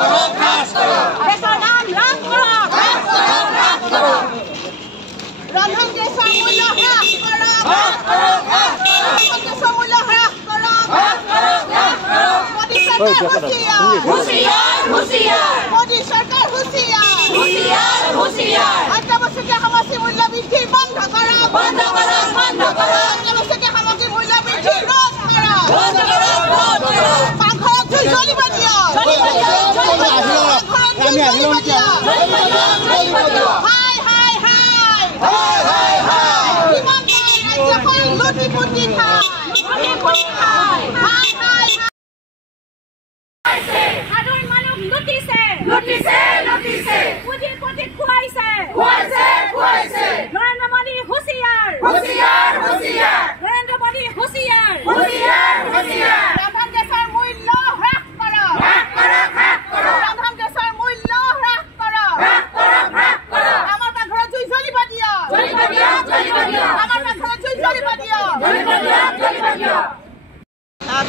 গেছৰ দাম হ্ৰাস কৰক। ৰন্ধন গেছৰ মূল্য হ্ৰাস কৰক। গেছৰ মূল্য হ্ৰাস কৰক। মোদী চৰকাৰ হুঁচিয়াৰ। মোদী চৰকাৰ হুঁচিয়াৰ। অত্যাৱশ্যকীয় সামগ্ৰী মূল্য বৃদ্ধি বন্ধ কৰক। অত্যাৱশ্যকীয় সামগ্ৰী মূল্য বৃদ্ধি ৰোধ কৰক। পাকঘৰত জুই জ্বলিব দিয়ক। সাধাৰণ মানুহ লুটিছে। পুঁজিপতি খুৱাইছে। নৰেন্দ্ৰ মোদী হুঁচিয়াৰ। নৰেন্দ্ৰ মোদী হুঁচিয়াৰ। ৰন্ধন গেছৰ মূল্য হ্ৰাস কৰক। ৰন্ধন গেছৰ মূল্য হ্ৰাস কৰক। আমাৰ পাকঘৰত জুই জ্বলিব দিয়ক। আমাৰ পাকঘৰত জুই জ্বলিব দিয়ক।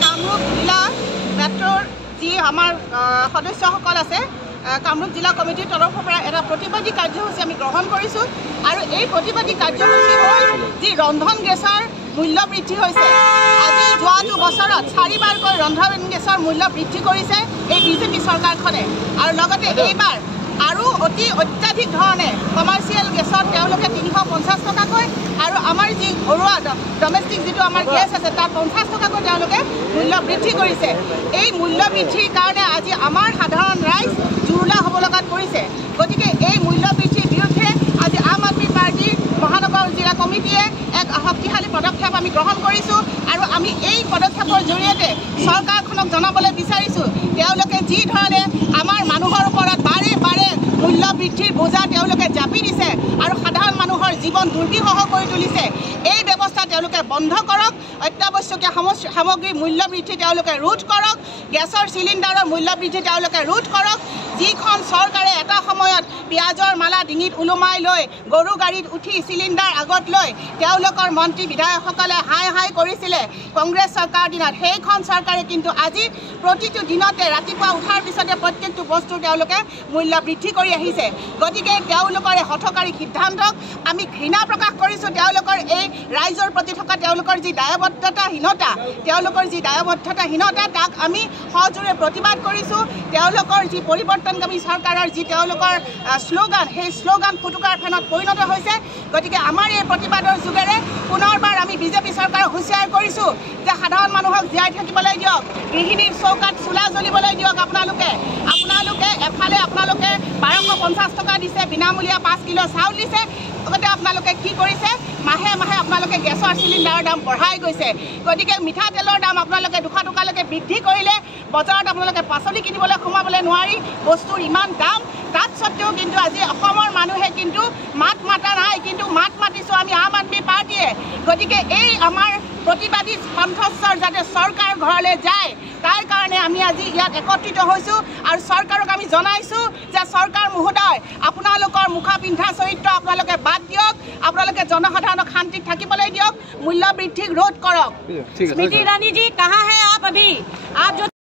কামৰূপ জিলা মেট্ৰ'ৰ যি আমাৰ সদস্যসকল আছে, কামৰূপ জিলা কমিটিৰ তৰফৰ পৰা এটা প্ৰতিবাদী কাৰ্যসূচী আমি গ্ৰহণ কৰিছোঁ। আৰু এই প্ৰতিবাদী কাৰ্যসূচী হ'ল যি ৰন্ধন গেছৰ মূল্য বৃদ্ধি হৈছে। আজি যোৱাটো বছৰত 4বাৰকৈ ৰন্ধন গেছৰ মূল্য বৃদ্ধি কৰিছে এই বিজেপি চৰকাৰখনে। আৰু লগতে এইবাৰ আৰু অত্যাধিক ধৰণে কমাৰ্চিয়েল গেছত তেওঁলোকে 350 টকাকৈ আৰু আমাৰ যি ঘৰুৱা ডমেষ্টিক যিটো আমাৰ গেছ আছে তাত 50 টকাকৈ তেওঁলোকে মূল্য বৃদ্ধি কৰিছে। এই মূল্য বৃদ্ধিৰ কাৰণে আজি আমাৰ সাধাৰণ ৰাইজ জুৰুলা হ'ব লগাত পৰিছে। গতিকে এই মূল্য বৃদ্ধিৰ বিৰুদ্ধে আজি আম আদমি পাৰ্টীৰ মহানগৰ জিলা কমিটিয়ে এক শক্তিশালী পদক্ষেপ আমি গ্ৰহণ কৰিছোঁ। আৰু আমি এই পদক্ষেপৰ জৰিয়তে চৰকাৰখনক জনাবলৈ বিচাৰিছোঁ, তেওঁলোকে যি ধৰণে আমাৰ মানুহৰ ওপৰত বাৰে বাৰে মূল্য বৃদ্ধিৰ বোজা তেওঁলোকে জাপি দিছে আৰু সাধাৰণ মানুহৰ জীৱন দুৰ্বিষহ কৰি তুলিছে, এই ব্যৱস্থা তেওঁলোকে বন্ধ কৰক। অত্যাৱশ্যকীয় সামগ্ৰীৰ মূল্য বৃদ্ধি তেওঁলোকে ৰোধ কৰক। গেছৰ চিলিণ্ডাৰৰ মূল্য বৃদ্ধি তেওঁলোকে ৰোধ কৰক। যিখন চৰকাৰে এটা সময়ত পিঁয়াজৰ মালা ডিঙিত ওলোমাই লৈ গৰু গাড়ীত উঠি চিলিণ্ডাৰ আগত লৈ তেওঁলোকৰ মন্ত্ৰী বিধায়কসকলে হাই কৰিছিলে কংগ্ৰেছ চৰকাৰৰ দিনত, সেইখন চৰকাৰে কিন্তু আজি প্ৰতিটো দিনতে ৰাতিপুৱা উঠাৰ পিছতে প্ৰত্যেকটো বস্তুৰ তেওঁলোকে মূল্য বৃদ্ধি কৰি আহিছে। গতিকে তেওঁলোকৰ এই হঠকাৰী সিদ্ধান্তক আমি ঘৃণা প্ৰকাশ কৰিছোঁ। তেওঁলোকৰ এই ৰাইজৰ প্ৰতি থকা তেওঁলোকৰ যি দায়বদ্ধতাহীনতা তাক আমি সজোৰে প্ৰতিবাদ কৰিছোঁ। তেওঁলোকৰ যি পৰিৱৰ্তনকামী চৰকাৰৰ যি তেওঁলোকৰ শ্লোগান, সেই শ্লোগান ফুটুকাৰ ফেনত পৰিণত হৈছে। গতিকে আমাৰ এই প্ৰতিবাদৰ যোগেৰে পুনৰবাৰ আমি বিজেপি চৰকাৰক হুঁচিয়াৰ কৰিছোঁ যে সাধাৰণ মানুহক জীয়াই থাকিবলৈ দিয়ক, গৃহিণীৰ চৌকাত চোলা জ্বলিবলৈ দিয়ক। আপোনালোকে এফালে আপোনালোকে 1250 টকা দিছে, বিনামূলীয়া 5 কিলো চাউল দিছে, লগতে আপোনালোকে কি কৰিছে, মাহে মাহে আপোনালোকে গেছৰ চিলিণ্ডাৰৰ দাম বঢ়াই গৈছে। গতিকে মিঠাতেলৰ দাম আপোনালোকে 200 টকালৈকে বৃদ্ধি কৰিলে, বজাৰত আপোনালোকে পাচলি কিনিবলৈ সোমাবলৈ নোৱাৰি, বস্তুৰ ইমান দাম। তাত সত্ত্বেও কিন্তু আজি অসমৰ মানুহে কিন্তু মাত মাতা নাই, কিন্তু মাত মাতিছোঁ আমি আম আদমি পাৰ্টীয়ে। গতিকে এই আমাৰ প্ৰতিবাদী কণ্ঠস্বৰ যাতে চৰকাৰ ঘৰলৈ যায়, তাৰ কাৰণে আমি আজি ইয়াত একত্ৰিত হৈছোঁ। আৰু চৰকাৰক আমি জনাইছোঁ যে চৰকাৰ মহোদয়, আপোনালোকৰ মুখা পিন্ধা চৰিত্ৰ আপোনালোকে বাদ দিয়ক, আপোনালোকে জনসাধাৰণক শান্তিত থাকিবলৈ দিয়ক, মূল্য বৃদ্ধিক ৰোধ কৰক। স্মৃতি ইৰাণী जी कहाँ है आप? अभी आप जो